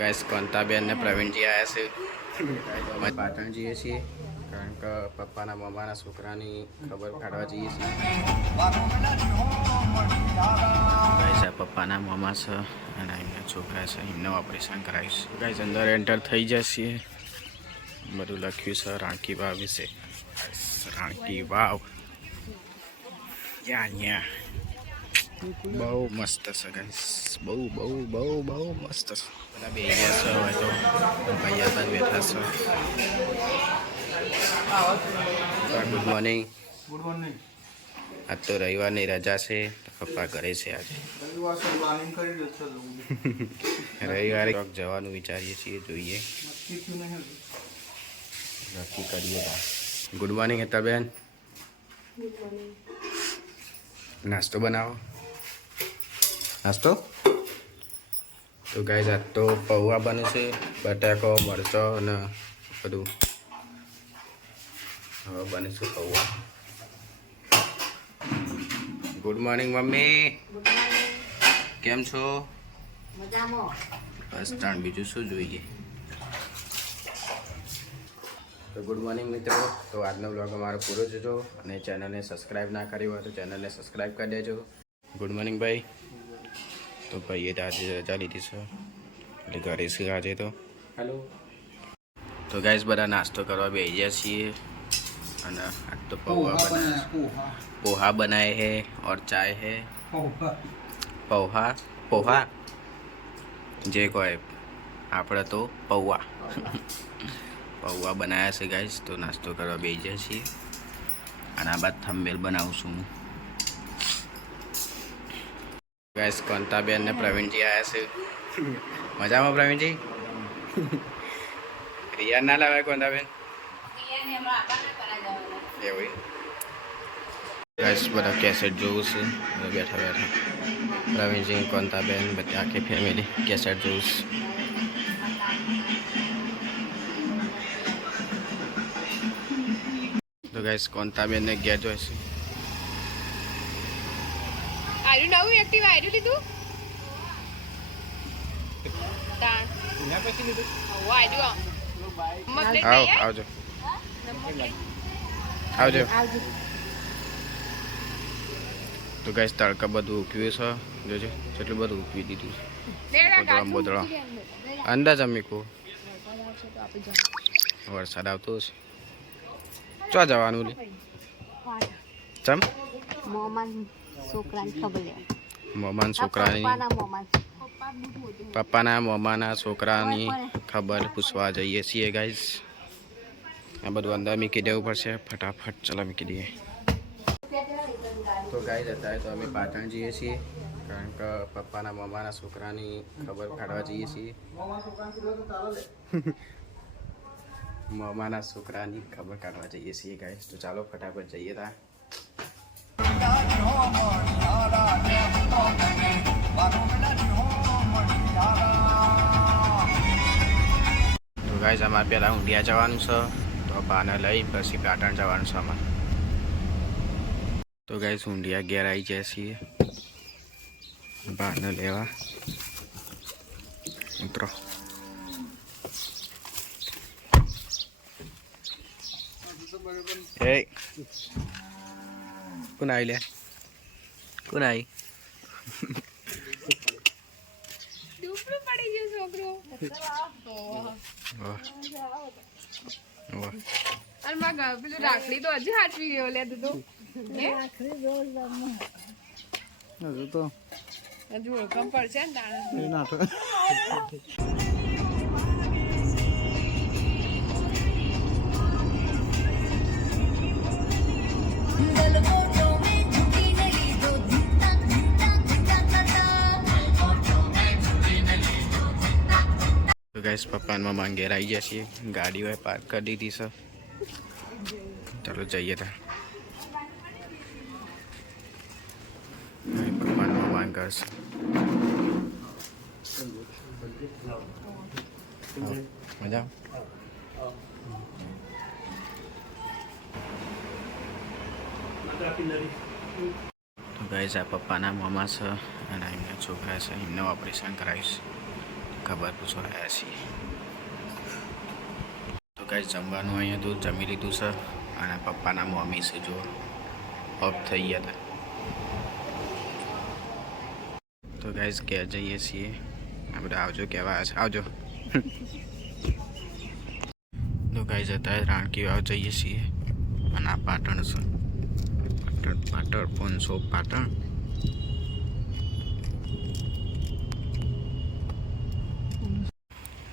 Guys કોંતાબેન ને પ્રવીણજી આવ્યા છે. અમે પાટણ જઈએ છીએ, કારણ કે પપ્પાના મમ્માના છોકરાની ખબર કાઢવા જઈએ છીએ. પપ્પાના મમ્મા છે અને એમના છોકરા છે. એમને ઓપરેશન કરાવીશ ગાઈસ અંદર એન્ટર થઈ જશે. બધું લખ્યું છે, રાણકી વાવ વિશે. રાણકી વાવ. યા યા બહુ મસ્ત છે ગાઈસ બહુ બહુ બહુ બહુ મસ્ત છે બધા બે ગયા છે હવે તો ભાઈ હતા બેઠા છે ગુડ મોર્નિંગ ગુડ મોર્નિંગ આજ તો રવિવારની રજા છે પપ્પા ઘરે છે આજે રવિવાર ક્યાંક જવાનું વિચારીએ છીએ જોઈએ. નક્કી કરીએ ગુડ મોર્નિંગ હેતાબેન નાસ્તો બનાવો નાસ્તો? તો ગાય આજ તો પૌવા બને છે બટાકો મરચો અને બધું. હવે બને છે પૌવા. Good morning mummy. કેમ છો? મજામાં. બસ ત્રણ બીજું શું જોઈએ? તો ગુડ મોર્નિંગ મિત્રો. તો આજનો બ્લોગ અમારો પૂરો જજો અને ચેનલને સબસ્ક્રાઈબ ના કરી હોય તો ચેનલને સબસ્ક્રાઈબ કરી દેજો. ગુડ મોર્નિંગ ભાઈ. તો ભાઈએ તો આજે રજા લીધી છે એટલે ઘરે છે આજે તો. હેલો તો ગાઈસ બધા નાસ્તો કરવા બેસી ગયા છીએ. અને આજ તો પૌવા બનાવ્યા પોહા. બનાય હે ઓર ચાય હે પૌહા. પૌહા જે કોઈ આપણે તો પૌવા. પૌવા બનાવ્યા છે ગાઈસ તો નાસ્તો કરવા બેસી ગયા છીએ. અને આ બાદ થંબેલ બનાવું છું હું. ગાઈસ કોંતાબેન ને પ્રવીણજી આવ્યા છે. મજામાં પ્રવીણજી રિયા ના લાવ્યા કોંતાબેન એવું ગાઈસ બધા કેસેટ જોવું છે. બેઠા બેઠા. પ્રવીણજી કોંતાબેન બધી આખી ફેમિલી કેસેટ જોવું છે. તો ગાઈસ કોંતાબેન ને ઘેર જોઈશે. આર્યું નવું એક્ટિવ આર્યું લીધું? તાણ. આવું. આવજો. આવજો. આવજો. તો ગાઈસ તડકા બધું ઉકવ્યું છે. જોજો કેટલું બધું ઉકવી દીધું છે. બોતળા બોતળા. અંદાજ અમીકો વરસાદ આવતો હશે. ચો જવાનું લે? ચમ? છોકરાને ખબર લે છોકરાની પપ્પાના મોમાના મમ્માના છોકરાની ખબર પૂછવા જઈએ છીએ ગાઈસ આ બધું અંદર મૂકી દેવું પડશે. ફટાફટ ચલો મૂકી દઈએ. તો ગાઈસ અત્યારે તો અમે પાટણ જઈએ છીએ કારણ કે પપ્પાના મમ્માના છોકરાની ખબર કાઢવા જઈએ છીએ. મમ્માના છોકરાની ખબર કાઢવા જઈએ છીએ ગાઈસ તો ચાલો ફટાફટ જઈએ તા. તો ગાઈસ અમારે પહેલાં ઊંડિયા જવાનું છે, તો બાને લઈ, પછી પાટણ જવાનું છે અમારે તો ગાઈઝ ઊંડિયા ઘેર આવી જાય છીએ. બાને લેવા. ઉતરો એ કોણ આવી લે? કોણ આવી દુબળું પડી ગયું છોકરો અરે માં ગા- પેલું રાખડી તો હજી હાચવી ગયો લે તું તો. હે? હજુ તો. હજુ ઓળખમ પડશે ને તાણે. નાટક તો ગાઈસ પપ્પા અને મમ્મા ઘેર આવી ગયા છીએ ગાડી હોય પાર્ક કરી દીધી છે ચાલો જઈએ તા પપ્પા અને મમ્મા ઘર છે હા, મજા તો ગાઈસ આ પપ્પાના મમ્મા છે અને એમના છોકરા છે એમને ઓપરેશન કરાવીશ ખબર પૂછવા આવ્યા છીએ તો કાંઈ જમવાનું અહીંયા તો જમી લીધું છે, અને પપ્પાના મમ્મી છે, જો. ઓફ થઈ ગયા હતા. તો ગાઈઝ ઘેર જઈએ છીએ. આપણે આવજો કહેવા છે? આવજો. તો ગાઈઝ અત્યારે રાણકી વાવ જઈએ છીએ. અને આ પાટણ છે. પાટણ પાટણ, પોનસો પાટણ.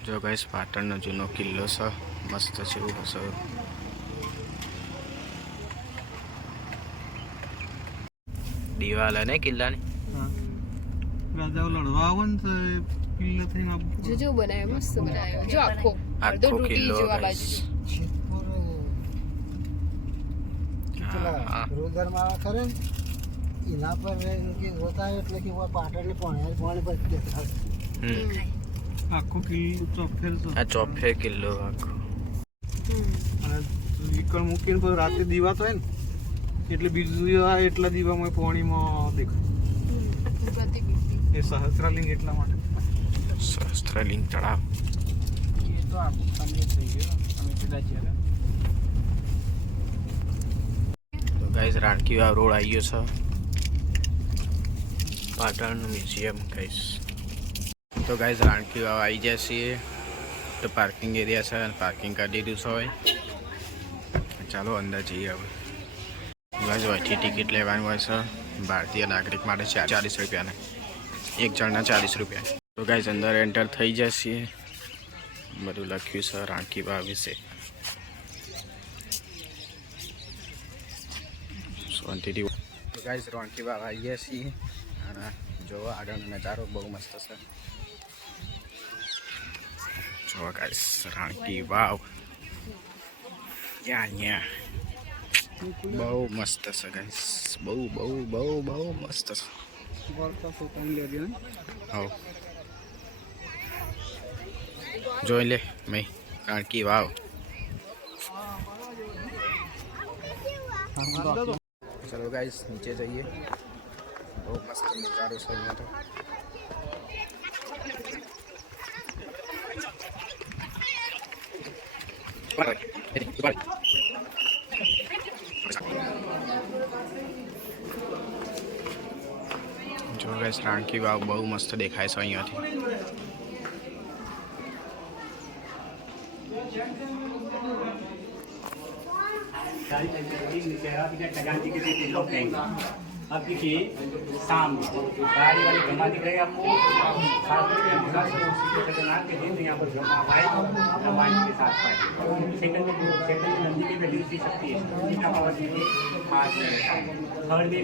જો ગાઈસ પાટણનો જૂનો કિલ્લો છે. મસ્ત છે એવું હશે. દિવાલ ને કિલ્લાની? રાજાઓ લડવા આવે ને કિલ્લો થઈને બનાવ્યો મસ્ત બનાવ્યો જો આખો આખો કિલ્લો કરે ને એના પર કે જોતા એટલે કે પાટણને પાણી પાણી પર. આખો કિલ્લો ચોફેર આ ચોફે કિલ્લો આખો અને વિકળ મૂકીને પછી રાતે દીવા થાય ને એટલે બીજું આ એટલા દીવામાં પોણીમાં દેખાય એ સહસ્ત્રલિંગ એટલા માટે સહસ્ત્રલિંગ તળાવ એ તો આખું થઈ ગયો અમે પેલા જ્યારે તો ગાઈઝ રાણકી વાવ રોડ આવી ગયો છે પાટણનું મ્યુઝિયમ ગાઈઝ તો ગાઈઝ રાણકી વાવ આવી જાય છીએ. તો પાર્કિંગ એરિયા છે પાર્કિંગ કરી દીધું છે હોય ચાલો અંદર જઈએ હવે. ગાઈઝ અહીંથી ટિકિટ લેવાની હોય છે. ભારતીય નાગરિક માટે ચાલીસ રૂપિયાને. એક જણના ચાલીસ રૂપિયા. તો ગાઈઝ અંદર એન્ટર થઈ જશે. બધું લખ્યું છે રાણકી વાવ વિશે. તો ગાઈઝ રોણકી વાવ આવી જાય છીએ. અને જોવો આગળનો નજારો બહુ મસ્ત છે. જોવો ગાઈઝ રાણકી વાવ યા યા બહુ મસ્ત છે ગાઈઝ બહુ બહુ બહુ બહુ મસ્ત છે. હવ. જોઈ લે મેં. રાણકી વાવ ચલો ગાઈસ નીચે જઈએ. બહુ મસ્ત નજારો છે અહીંયા તો. જો ગાઈસ રાણકી વાવ બહુ મસ્ત દેખાય છે અહીંયાથી अब देखिए, सामने गाड़ी वाली जमा दिख रही है आपको। खतरनाक के दिन यहाँ पर जमा पाए हमारे के साथ पाए सेकंड में नंदी की वैल्यू दी सकती है थर्ड में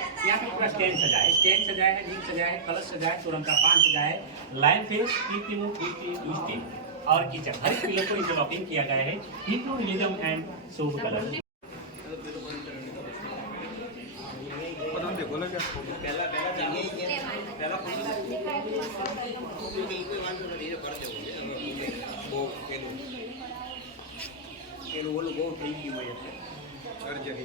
यहाँ पे पूरा स्टैंड सजाया है। स्टैंड सजाया है रिंग सजाया है कलश सजाया है चोरम का पान सजाया है। लाइन फेस और किचन, हर किलो को इंटरलॉकिंग किया गया है। हिंदू रिलीजम एंड सोब कलर वो लोग बहुत फ्री की वजह है हर जगह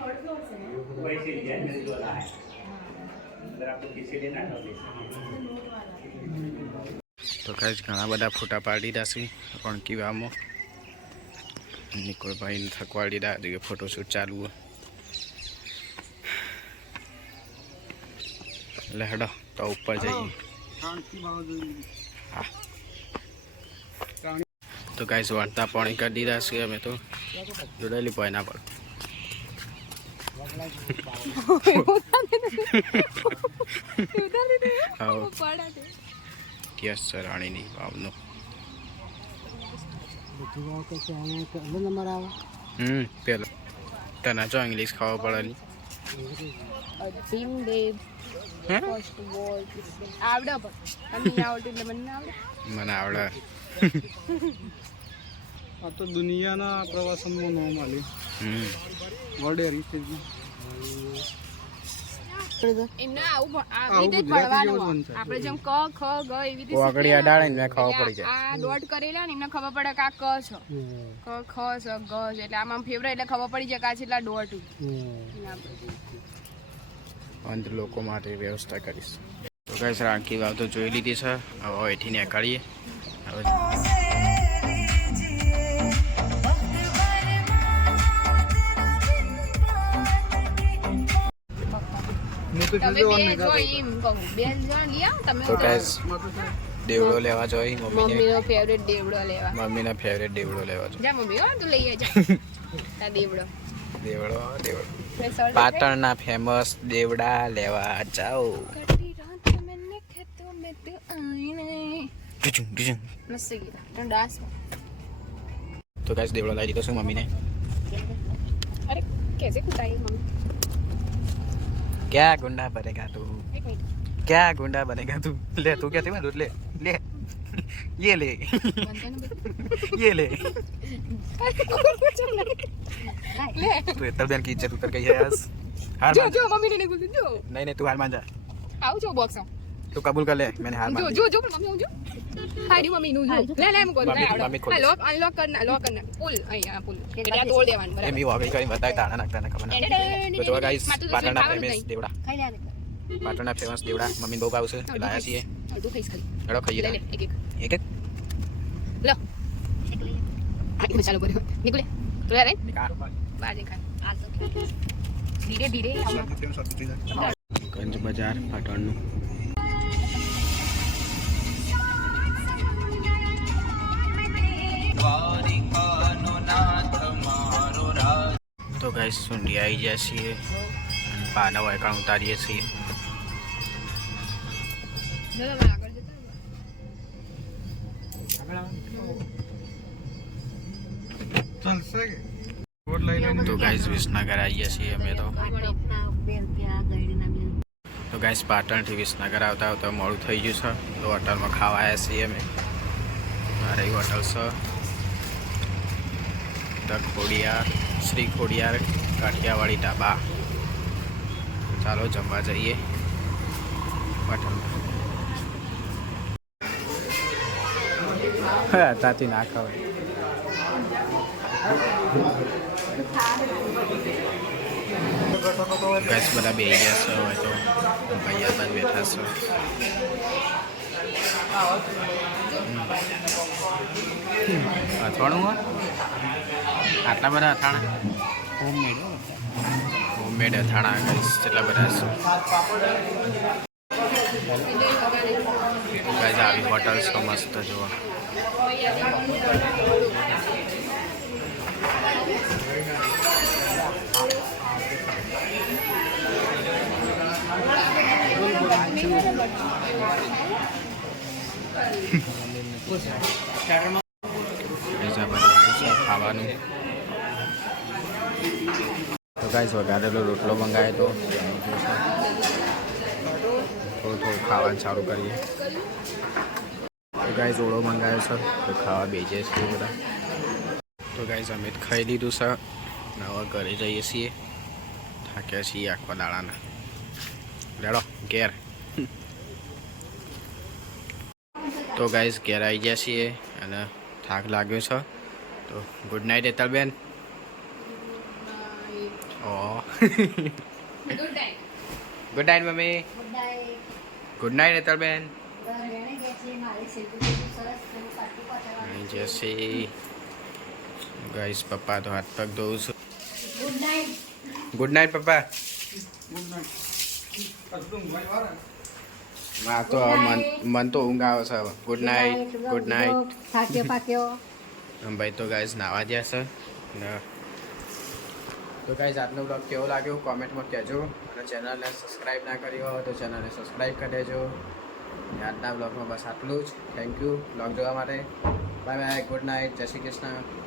वैसे ही है मेरे द्वारा है अगर आपको किसी लेना है तो ले सकते તો ગાઈસ ઘણા બધા ફોટા પાડી રહ્યા છે રોણકી વાવમાં નિકોલભાઈને થકવાડી રહ્યા છે ફોટોશૂટ ચાલુ છે. એટલે હેડો તો ઉપર જઈએ શાંતિ ભાવ જોઈએ તો ગાઈસ વાર્તા પાણી કરી દીધા છે અમે તો જોડેલી પોઈના પર હા કેસ છે રાણીની વાવનો. હમ પેલો તને જો ઇંગ્લિશ ખાવા પડેલી આવડે પણ. એટલે મને આવડે મને આવડે. આ તો દુનિયાના પ્રવાસનમાં નામ હમ. વર્લ્ડ હેરિટેજ આપણે જેમ ક ખ ગ એવી રીતે કોકડી અડાડે ને ખબર પડી જાય. આ દોટ કરેલા ને એમને ખબર પડે કે આ ક છે. ક ખ છે ગ છે. એટલે આમાં ફેવરેટ એટલે ખબર પડી જાય કે આ છેલ્લા દોટ અંત લોકો માટે વ્યવસ્થા કરીશ. તો કઈ આખી વાવ તો જોઈ લીધી છે. હવે એથી નીકળીએ હવે તો ગાઈસ દેવડો લેવા જોઈ મમ્મીને. ફેવરેટ દેવડો લેવા. મમ્મીના ફેવરેટ દેવડો લેવા જો જા મમ્મી હો તું લઈ જા તા દેવડો. દેવડો દેવડો. પાટણના ફેમસ દેવડા લેવા જાઓ. તો ગાઈસ દેવડો લાવી દીધો છું મમ્મીને? અરે કેસે કુટાઈ મમ્મી? ક્યાં ગુંડા બનેગા તું? ક્યાં ગુંડા બનેગા તું? લે તું ક્યાંથી મેં દૂધ લે લે. ये ले बनते ना ये ले ले तू इतना बेन की इज्जत उतर गई है आज हार जो मान जो मम्मी ने बोला जो नहीं नहीं तू हार मान जा आओ जो बॉक्स आओ तू कबूल कर ले मैंने हार जो मान ली जो जो मम्मी आओ जो હારી મમ્મી નું જો લે લે મુકો મમ્મી- લે મમ્મી ખોલ. લોક અનલોક કરના લોક કરના પુલ અહીંયા પુલ એટલે આ તોડ દેવાનું એ બરાબર મી વાગી કરી બતાય તાણા નાખતા ને ખબર ના તો જો ગાઈસ પાટણના ફેમસ દેવડા ખાઈ લે પાટણના ફેમસ દેવડા મમ્મી બહુ ભાવશે એ લાયા છીએ અડધું ખાઈશ ખાલી હેડો ખાઈએ લે લે તાણ. એક એક એક એક લો ચાલો કર્યો. નીકળે. તો નિકા બાજે ખા આ તો ધીરે ધીરે. ગંજ બજાર પાટણનું. તો ગાઈસ સુંડી આવી ગયા છીએ. અને પાના વાયકાણ ઉતારીએ છીએ. તો ગાઈસ વિસનગર આવીએ છીએ અમે તો. તો ગાઈસ પાટણથી વિસનગર આવતા આવતા મોડું થઈ ગયું છે. તો હોટલમાં ખાવા આવ્યા છીએ અમે. મારી હોટલ છે. ધ ખોડિયાર, શ્રી ખોડિયાર, કાઠિયાવાડી ઢાબા ચાલો જમવા જઈએ. હોટલમાં. હા ત્યાંથી ના ખવાય ગેસ બધા બે ગયા છે હવે તો ભાઈ બાદ બેઠા છે. અથાણું આટલા બધા અથાણા? હોમમેડ હોમમેડ અથાણા guys, કેટલા બધા છે. ગાઈઝ આવી હોટલ્સ મસ્ત જોવા. ખાવાનું તો વઘારેલો રોટલો મંગાવ્યો તો. થોડું થોડું ખાવાનું ચાલુ કરીએ. તો ગાઈઝ ઓળો મંગાવ્યો છે. તો ખાવા બેસીએ છીએ બધા. તો ગાઈઝ અમે ખાઈ લીધું છે. નવા હવે ઘરે જઈએ છીએ. થાક્યા છીએ આખા દાડાના. લેડો ઘેર. તો ગાઈઝ ઘેર આવી ગયા છીએ અને થાક લાગ્યો છે. તો ગુડ નાઇટ એતલબેન ઓ ગુડ નાઇટ મમ્મી. ગુડ નાઇટ એતલબેન અહીં જશે ગાઈસ પપ્પા તો હાથ પગ ધોઉં છું. ગુડ નાઇટ ગુડ નાઇટ પપ્પા. હા તો મન મન તો ઊંઘ આવે છે ગુડ નાઇટ ગુડ નાઇટ થાક્યો પાક્યો ભાઈ તો ગાઈસ નાવા ગયા છે. તો ગાઈસ આજનો બ્લોગ કેવો લાગ્યો કોમેન્ટમાં કહેજો. અને ચેનલને સબસ્ક્રાઈબ ના કરી હોય તો ચેનલને સબસ્ક્રાઈબ કરી દેજો. આજના બ્લોગમાં બસ આટલું જ. થેન્ક યુ બ્લોગ જોવા માટે. બાય બાય ગુડ નાઇટ જય શ્રી કૃષ્ણ.